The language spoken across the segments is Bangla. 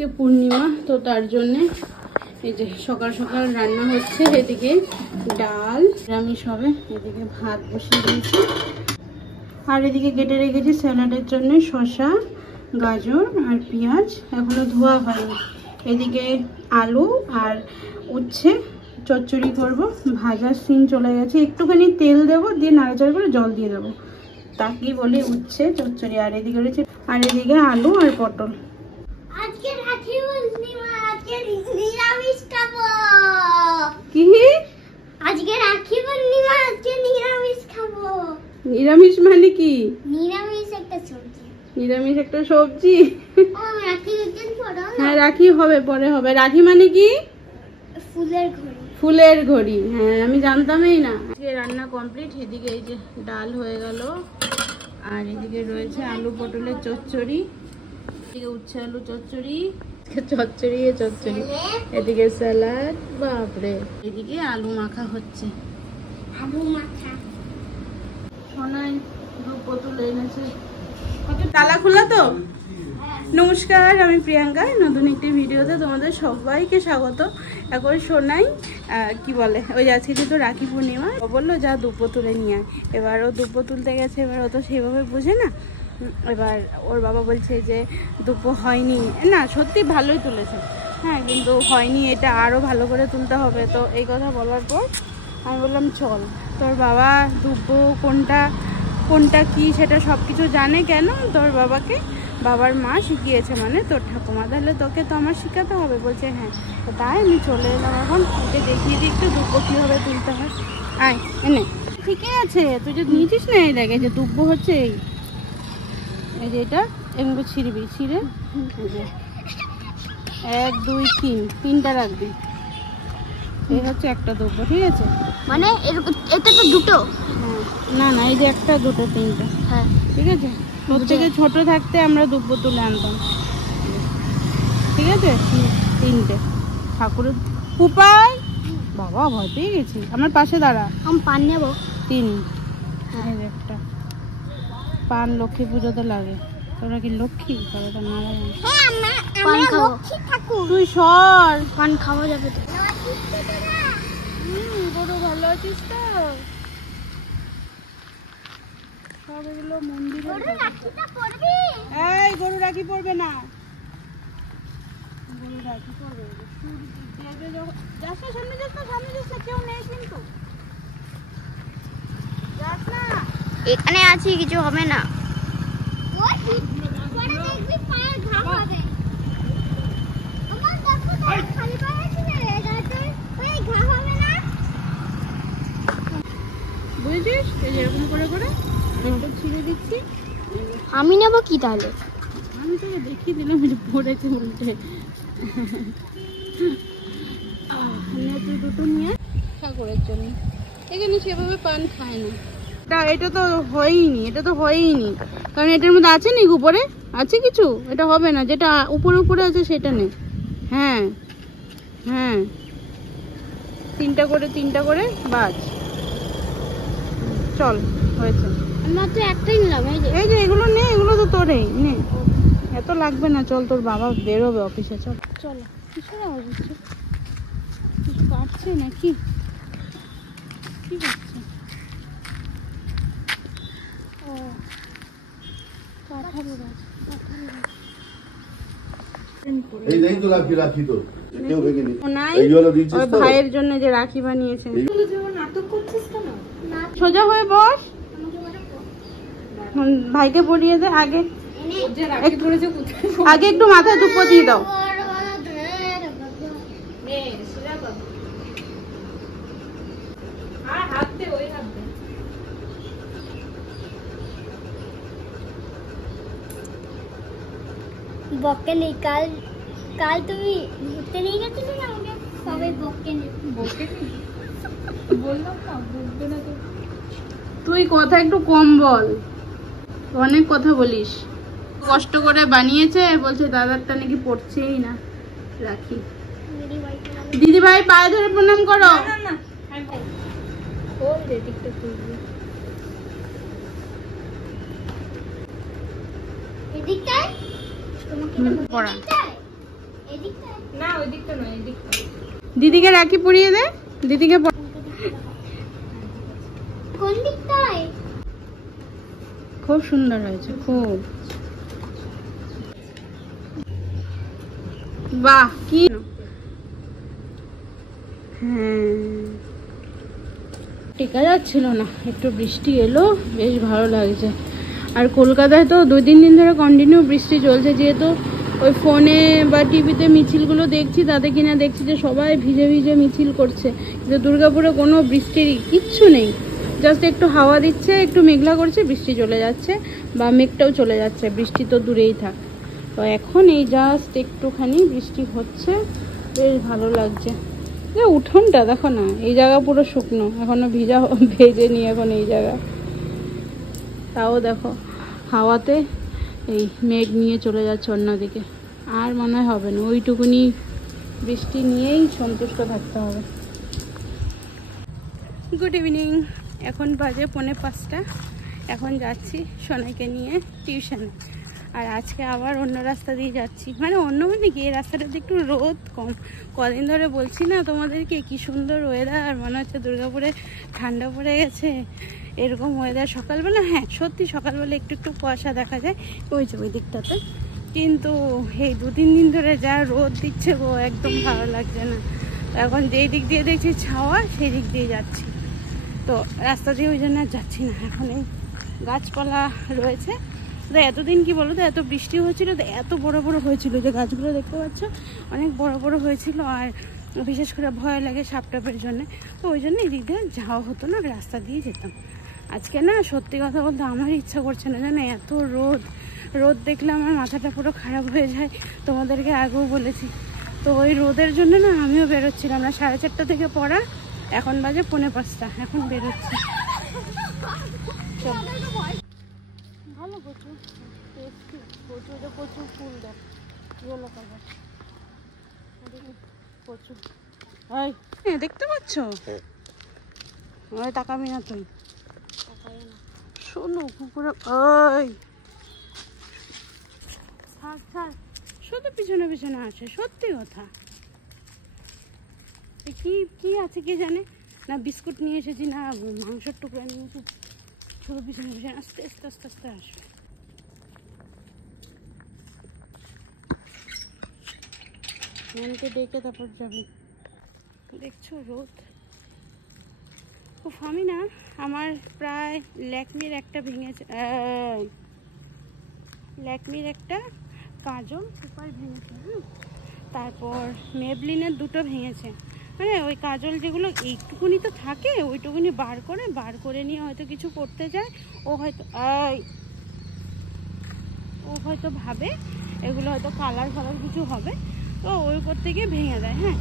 আজকে পূর্ণিমা, তো তার জন্যে এই যে সকাল সকাল রান্না হচ্ছে। এদিকে ডাল নিরামিষ হবে, এদিকে ভাত বসিয়ে দিয়েছি, আর এদিকে কেটে রেখেছি স্যালাডের জন্য শসা, গাজর আর পেঁয়াজ, এখনো ধোয়া হয়নি। এদিকে আলু আর উচ্ছে চচ্চড়ি করব, ভাজার সিন চলে গেছে, একটুখানি তেল দেবো, দিয়ে নাড়াচাড়া করে জল দিয়ে দেবো, তাকেই বলি উচ্ছে চচ্চড়ি। আর এদিকে রয়েছে, আর এদিকে আলু আর পটল। আজকে রাখি পূর্ণিমা, আজকে নিরামিষ খাবো। কি? আজকে রাখি পূর্ণিমা, আজকে নিরামিষ খাবো। নিরামিষ মানে কি? নিরামিষ একটা সবজি। নিরামিষ একটা সবজি? ও রাখি দিন পড়ো। হ্যাঁ রাখি হবে, পরে হবে। রাখি মানে কি? ফুলের ঘড়ি। ফুলের ঘড়ি, হ্যাঁ আমি জানতামই না। আজকে রান্না কমপ্লিট। এদিকে এই যে ডাল হয়ে গেল, আর এদিকে রয়েছে আলু পটলের চচ্চড়ি, এদিকে উচ্ছে আলু চচ্চড়ি, চচ্চড়ি চচ্চড়ি, এদিকে স্যালাড, বাপরে। এদিকে আলু মাখা হচ্ছে, আলু মাখা। সোনাই দু বোতল এনেছে। তালা খোলা তো? নমস্কার, আমি প্রিয়াঙ্কা, নতুন একটি ভিডিওতে তোমাদের সবাইকে স্বাগত। এখন সোনাই কি বলে, ওই আজকে যেহেতু রাখি পূর্ণিমা, ও বললো যা দুব্বো তুলে নিয়ে আয়। এবার ও দুব্বো তুলতে গেছে, এবার ও তো সেইভাবে বোঝে না। এবার ওর বাবা বলছে যে দুব্বো হয়নি, না সত্যি ভালোই তুলেছে, হ্যাঁ কিন্তু হয়নি, এটা আরও ভালো করে তুলতে হবে। তো এই কথা বলার পর আমি বললাম চল, তোর বাবা দুব্বো কোনটা কোনটা কি সেটা সব কিছু জানে। কেন? তোর বাবাকে বাবার মা শিখিয়েছে, মানে তোর ঠাকুমা, তাহলে তোকে তো আমার শেখাতে হবে। বলছে হ্যাঁ, তো তাই আমি চলে এলাম। এখন ওকে দেখিয়ে দিই একটু দুব্বো কীভাবে তুলতে হয়। আয় এনে, ঠিকই আছে, তুই যে নিয়েছিস না, এই দেখে যে দুব্বো হচ্ছে এই যে এটা, এমনি ছিঁড়বি, ছিঁড়ে এই যে 1 2 3 তিনটা রাখবি, এই হচ্ছে একটা দুব্বো, ঠিক আছে? মানে এটা তো দুটো? হ্যাঁ, না না, এই যে একটা দুটো তিনটা, হ্যাঁ ঠিক আছে? প্রত্যেকে ছোট থাকতে আমরা দুব্বো তুলে আনতাম, ঠিক আছে? তিনটে ঠাকুরের উপায়। বাবা ভয় পেয়ে গেছি, আমার পাশে দাঁড়া। আমি পান নেবো। 3, এই যে একটা পান লক্ষ্মী পুজোতে লাগে। তোরা কি লক্ষ্মী? তোরা তো নারায়ণ। পান খাবো। ঠাকুর তুই সর, পান খাওয়া যাবে তো? গরু ভালো আছিস তো? সব এগুলো মন্দিরে। এই গরু রাখি পড়বে না, গরু রাখি পড়বে যাস না, সামনে যাস না, সামনে যাস না, কেউ নেই কিন্তু, যাস না। এখানে আছি, কিছু হবে না। বুঝেছিস? এই যে এরকম করে করে একটু ছিঁড়ে দিচ্ছি। আমি নেব কি তাহলে? আমি তোকে দেখিয়ে দিলাম যে পড়েছে উল্টে। তুই দুটো নিয়ে ঠাকুরের জন্য। এখানে সেভাবে পান খায় না। এটা তো হয়ইনি, এটা তো হয়ইনি, কারণ এটার মধ্যে আছে নি, উপরে আছে কিছু, এটা হবে না। যেটা উপরে উপরে আছে সেটা নেই। হ্যাঁ হ্যাঁ, তিনটা করে বাজ। চল, হয়েছে। মাত্র একটাই নিলাম। এই যে এগুলো নে, এগুলো তো তোরেই নে, এত লাগবে না। চল, তোর বাবা বেরোবে অফিসে, চল। চলো, কিসের আওয়াজ হচ্ছে? কিছু কাটছে নাকি? কি কাটছে? ও কাঁঠাল গাছ, কাঁঠাল গাছ। ভাইয়ের জন্য যে রাখি বানিয়েছে। সোজা হয়ে বস, ভাইকে পরিয়ে দে। আগে একটু মাথায় ধুপো দিয়ে দাও। বককে নেই, কাল তুমি ঘুরতে নিয়ে গেছিলে না আমাকে, সবাই বককে নেই। বললাম না বুঝবে না তো। তুই কথা একটু কম বল, অনেক কথা বলিস। কষ্ট করে বানিয়েছে, বলছে দাদারটা নাকি পড়ছেই না রাখি। দিদি ভাই পায়ে ধরে প্রণাম করো। দিদিকে রাখি পরিয়ে দে, দিদিকে কোন দিকটায়? খুব সুন্দর হয়েছে, খুব। বাহ, কি টেকা যাচ্ছিল না, একটু বৃষ্টি এলো, বেশ ভালো লাগছে। আর কলকাতায় তো 2-3 দিন ধরে কন্টিনিউ বৃষ্টি চলছে, যেহেতু ওই ফোনে বা টিভিতে মিছিলগুলো দেখছি, তাতে কিনা দেখছি যে সবাই ভিজে ভিজে মিছিল করছে, কিন্তু দুর্গাপুরে কোনো বৃষ্টির কিচ্ছু নেই। জাস্ট একটু হাওয়া দিচ্ছে, একটু মেঘলা করছে, বৃষ্টি চলে যাচ্ছে, বা মেঘটাও চলে যাচ্ছে, বৃষ্টি তো দূরেই থাক। তো এখন এই জাস্ট একটুখানি বৃষ্টি হচ্ছে, বেশ ভালো লাগছে। উঠোনটা দেখো না, এই জায়গা পুরো শুকনো, এখনো ভেজেনি এখন এই জায়গা। তাও দেখো হাওয়াতে এই মেঘ নিয়ে চলে যাচ্ছে অন্যদিকে, আর মনে হয় হবে না, ওইটুকুনি বৃষ্টি নিয়েই সন্তুষ্ট থাকতে হবে। গুড ইভিনিং, এখন বাজে 4:45। এখন যাচ্ছি সোনাইকে নিয়ে টিউশনে। আর আজকে আবার অন্য রাস্তা দিয়ে যাচ্ছি, মানে কি, এই রাস্তাটাতে একটু রোদ কম। কদিন ধরে বলছি না তোমাদেরকে কি সুন্দর ওয়েদার, মনে হচ্ছে দুর্গাপুরে ঠান্ডা পড়ে গেছে, এরকম ওয়েদার। সকালবেলা হ্যাঁ সত্যি সকালবেলা একটু একটু কুয়াশা দেখা যায় ওই যে ওই দিকটাতে, কিন্তু এই 2-3 দিন ধরে যা রোদ দিচ্ছে গো, একদম ভালো লাগছে না। এখন যেই দিক দিয়ে দেখছি ছাওয়া, সেই দিক দিয়ে যাচ্ছি। তো রাস্তা দিয়ে ওই জন্য আর যাচ্ছি না। এখন এই গাছপালা রয়েছে, তো এতদিন কি বলো তো, এত বৃষ্টি হয়েছিল তো এত বড় বড় হয়েছিল, যে গাছগুলো দেখতে পাচ্ছ অনেক বড় বড় হয়েছিল। আর বিশেষ করে ভয় লাগে সাপটাপের জন্য, তো ওই জন্য এই দিক দিয়ে যাওয়া হতো না, রাস্তা দিয়ে যেতাম। আজকে না সত্যি কথা বলতে আমার ইচ্ছা করছে না, জানো, এত রোদ দেখলে আমার মাথাটা পুরো খারাপ হয়ে যায়, তোমাদেরকে আগেও বলেছি। তো ওই রোদের জন্য না আমিও বেরোচ্ছিলাম না। 4:30 থেকে পড়া, এখন বাজে 4:45, এখন বেরোচ্ছি। ভালো কচু, কচু, কচু ফুল দেখ, ইয়েলো কালার কচু। দেখতে পাচ্ছ? ওই তাকাবি না তুই, শোনো কুকুরে, ওই থাক থাক, শুধু পিছনে পিছনে আসে, সত্যি কথা। কি কি আছে কে জানে, না বিস্কুট নিয়ে এসেছি, না মাংসের টুকরা নিয়ে এসেছি, শুধু পিছনে পিছনে আস্তে আস্তে আস্তে আস্তে আসবে। মনকে ডেকে তারপর যাবি। দেখছো রোদ, আমি না আমার প্রায় ল্যাকমির একটা ভেঙেছে, ল্যাকমির একটা কাজল সুপার ভেঙেছে, তারপর মেবলিনের 2টো ভেঙেছে। মানে ওই কাজল যেগুলো এইটুকুনি তো থাকে, ওইটুকুনি বার করে নিয়ে হয়তো কিছু করতে যায়, ও হয়তো ভাবে এগুলো হয়তো কালার কিছু হবে, তো ওই করতে গিয়ে ভেঙে দেয়। হ্যাঁ,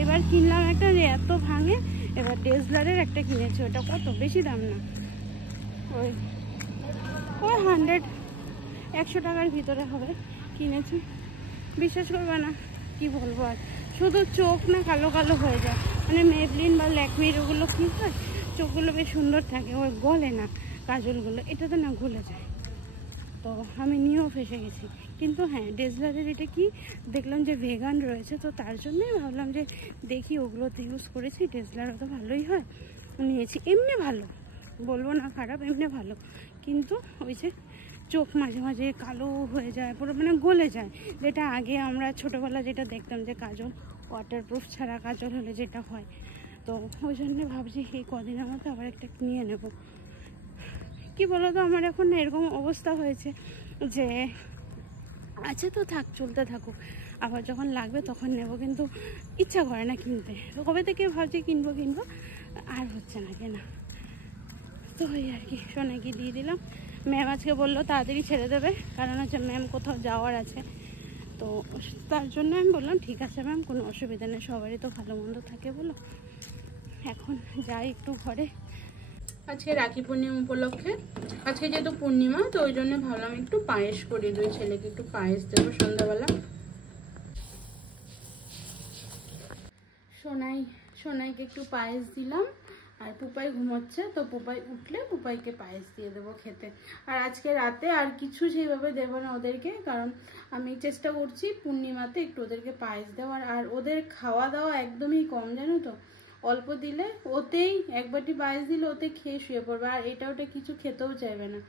এবার কিনলাম একটা, এত ভাঙে। এবার ডেজলারের একটা কিনেছি, ওটা কত বেশি দাম না, ওই 100 টাকার ভিতরে হবে, কিনেছি। বিশ্বাস করবে না, কি বলবো আর, শুধু চোখ না কালো কালো হয়ে যায়। মানে মেবলিন বা ল্যাকমির ওগুলো কী হয়, চোখগুলো বেশ সুন্দর থাকে, ওই গলে না কাজলগুলো, এটাতে না গলে যায়। তো আমি নিয়েও ফেসে গেছি। কিন্তু হ্যাঁ, ডেজলারের এটা কি দেখলাম যে ভেগান রয়েছে, তো তার জন্যই ভাবলাম যে দেখি, ওগুলোতে ইউজ করেছি, ডেজলারও তো ভালোই হয়, নিয়েছি। এমনি ভালো, বলবো না খারাপ, এমনি ভালো, কিন্তু ওই যে চোখ মাঝে মাঝে কালো হয়ে যায় পুরো, মানে গলে যায়। যেটা আগে আমরা ছোটোবেলা যেটা দেখতাম যে কাজল ওয়াটারপ্রুফ ছাড়া কাজল হলে যেটা হয়, তো ওই জন্যে ভাবছি এই কদিনের মতো আবার একটা নিয়ে নেব। কি বলো তো, আমার এখন এরকম অবস্থা হয়েছে যে আচ্ছা তো থাক, চলতে থাকুক, আবার যখন লাগবে তখন নেব, কিন্তু ইচ্ছা করে না কিনতে। তো কবে থেকে ভাবছি কিনবো, আর হচ্ছে না কেনা। তো ওই আর কি, সোনাকে দিয়ে দিলাম। ম্যাম আজকে বললো তাড়াতাড়ি ছেড়ে দেবে, কারণ হচ্ছে ম্যাম কোথাও যাওয়ার আছে, তো তার জন্য আমি বললাম ঠিক আছে ম্যাম, কোনো অসুবিধা নেই, সবারই তো ভালো মন্দ থাকে বলো। এখন যাই একটু ঘরে। আজকে রাখি পূর্ণিমা উপলক্ষে, আজকে যেহেতু পূর্ণিমা, তো ওই জন্য ভাবলাম একটু পায়েস করি, 2 ছেলেকে একটু পায়েস দেবো সন্ধ্যাবেলা। সোনাইকে একটু পায়েস দিলাম, আর পুপাই ঘুমোচ্ছে, তো পুপাই উঠলে পুপাইকে পায়েস দিয়ে দেবো খেতে। আর আজকে রাতে আর কিছু সেইভাবে দেবো না ওদেরকে, কারণ আমি চেষ্টা করছি পূর্ণিমাতে একটু ওদেরকে পায়েস দেওয়ার। আর ওদের খাওয়া দাওয়া একদমই কম, জানো তো, অল্প দিলে ওতেই এক বাটি পায়েস দিলে ওতে খেয়ে শুয়ে পড়বে, আর এটা ওটা কিছু খেতেও চাইবে না।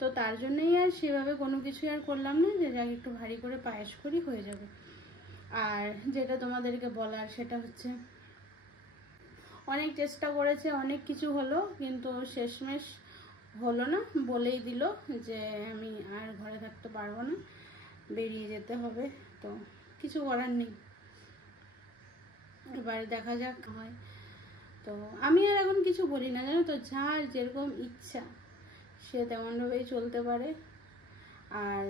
তো তার জন্যই আর সেভাবে কোনো কিছুই আর করলাম না, যে যাকে একটু ভারী করে পায়েস করি হয়ে যাবে। আর যেটা তোমাদেরকে বলার সেটা হচ্ছে, অনেক চেষ্টা করেছে, অনেক কিছু হলো, কিন্তু শেষমেশ হলো না, বলেই দিল যে আমি আর ঘরে থাকতে পারবো না, বেরিয়ে যেতে হবে। তো কিছু করার নেই, এবার দেখা যাক হয়। তো আমি আর এখন কিছু বলি না, জানো তো, যার যেরকম ইচ্ছা সে তেমনভাবেই চলতে পারে। আর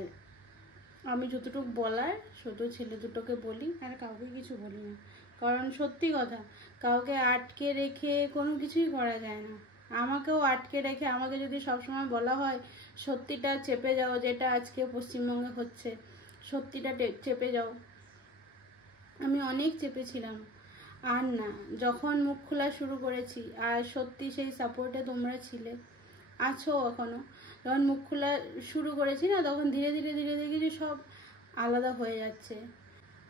আমি যতটুকু বলার শুধু ছেলে দুটোকে বলি, আর কাউকে কিছু বলি না, কারণ সত্যি কথা, কাউকে আটকে রেখে কোনো কিছুই করা যায় না। আমাকেও আটকে রেখে আমাকে যদি সবসময় বলা হয় সত্যিটা চেপে যাও, যেটা আজকে পশ্চিমবঙ্গে হচ্ছে, সত্যিটা চেপে যাও, আমি অনেক চেপেছিলাম, আর না, যখন মুখ খোলা শুরু করেছি, আর সত্যি সেই সাপোর্টে তোমরা ছিলে, আছো এখনো, যখন মুখ খোলা শুরু করেছি না, তখন ধীরে ধীরে ধীরে দেখি যে সব আলাদা হয়ে যাচ্ছে।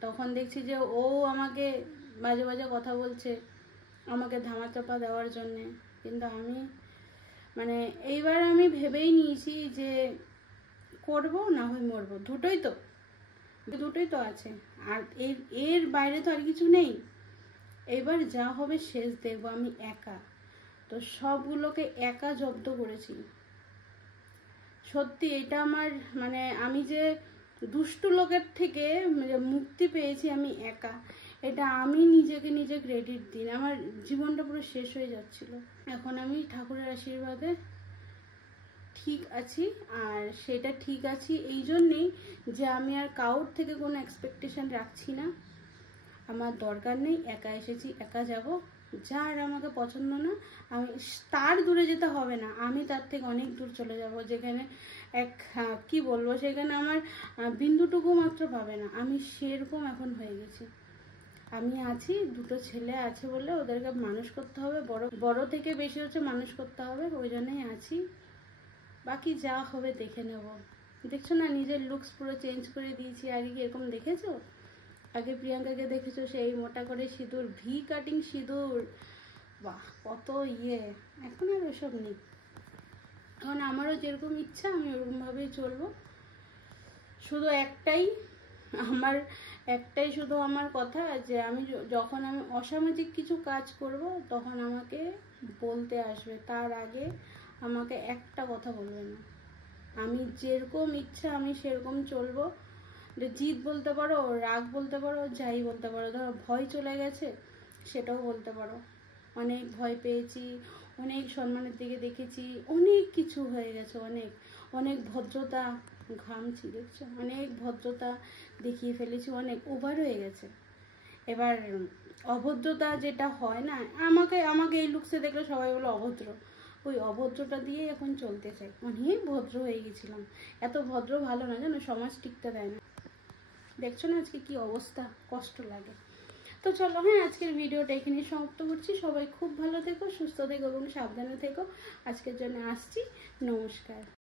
তখন দেখছি যে ও আমাকে বাজে বাজে কথা বলছে, আমাকে ধামাচাপা দেওয়ার জন্যে, কিন্তু আমি মানে এইবার আমি ভেবেই নিয়েছি যে করব না হয় মরবো, দুটোই তো আছে, আর এর বাইরে তো আর কিছু নেই। এবার যা হবে শেষ দেখবো আমি একা, তো সবগুলোকে একা জব্দ করেছি। সত্যি এটা আমার মানে, আমি যে দুষ্টু লোকের থেকে মুক্তি পেয়েছি আমি একা, এটা আমি নিজেকে নিজে ক্রেডিট দিই। আমার জীবনটা পুরো শেষ হয়ে যাচ্ছিল, এখন আমি ঠাকুরের আশীর্বাদে ঠিক আছি। আর সেটা ঠিক আছি এই জন্যেই যে আমি আর কাউর থেকে কোনো এক্সপেকটেশন রাখছি না, আমার দরকার নেই, একা এসেছি একা যাব। যার আমাকে পছন্দ না, আমি তার দূরে যেতে হবে না, আমি তার থেকে অনেক দূর চলে যাব, যেখানে কি বলবো, সেখানে আমার বিন্দুটুকু মাত্র পাবে না। আমি সেরকম এখন হয়ে গেছি। আমি আছি, দুটো ছেলে আছে বলে ওদেরকে মানুষ করতে হবে, বড় থেকে বেশি হচ্ছে মানুষ করতে হবে, ওই জন্যই আছি। বাকি যা হবে দেখে নেব। দেখছো না, নিজের লুকস পুরো চেঞ্জ করে দিয়েছি। আগে কি এরকম দেখেছো? আগে প্রিয়াঙ্কাকে দেখেছো সেই মোটা করে সিঁদুর, ভি কাটিং সিঁদুর, বাহ কত এখন আর ওসব নেই। এখন আমারও যেরকম ইচ্ছা আমি ওরকমভাবেই চলবো। শুধু শুধু আমার কথা, যে আমি যখন আমি অসামাজিক কিছু কাজ করব তখন আমাকে বলতে আসবে, তার আগে আমাকে একটা কথা বলবে না। আমি যেরকম ইচ্ছা আমি সেরকম চলবো। জিদ বলতে পারো, রাগ বলতে পারো, যাই বলতে পারো, ধরো ভয় চলে গেছে সেটাও বলতে পারো। অনেক ভয় পেয়েছি, অনেক সম্মানের দিকে দেখেছি, অনেক কিছু হয়ে গেছে, অনেক ভদ্রতা, ঘামছি দেখছো, অনেক ভদ্রতা দেখিয়ে ফেলেছি, অনেক ওভার হয়ে গেছে। এবার অভদ্রতা যেটা হয় না, আমাকে এই লুকসে দেখলে সবাই বলে অভদ্র, ওই অভদ্রটা দিয়ে এখন চলতে চাই। অনেক ভদ্র হয়ে গেছিলাম, এত ভদ্র ভালো না, জানো, সমাজ টিকতে দেয় না। দেখছো না আজকে কি অবস্থা, কষ্ট লাগে। তো চলো, হ্যাঁ, আজকের ভিডিওটা এখানে সমাপ্ত করছি। সবাই খুব ভালো থেকো, সুস্থ থেকো এবং সাবধানে থেকো। আজকের জন্য আসছি, নমস্কার।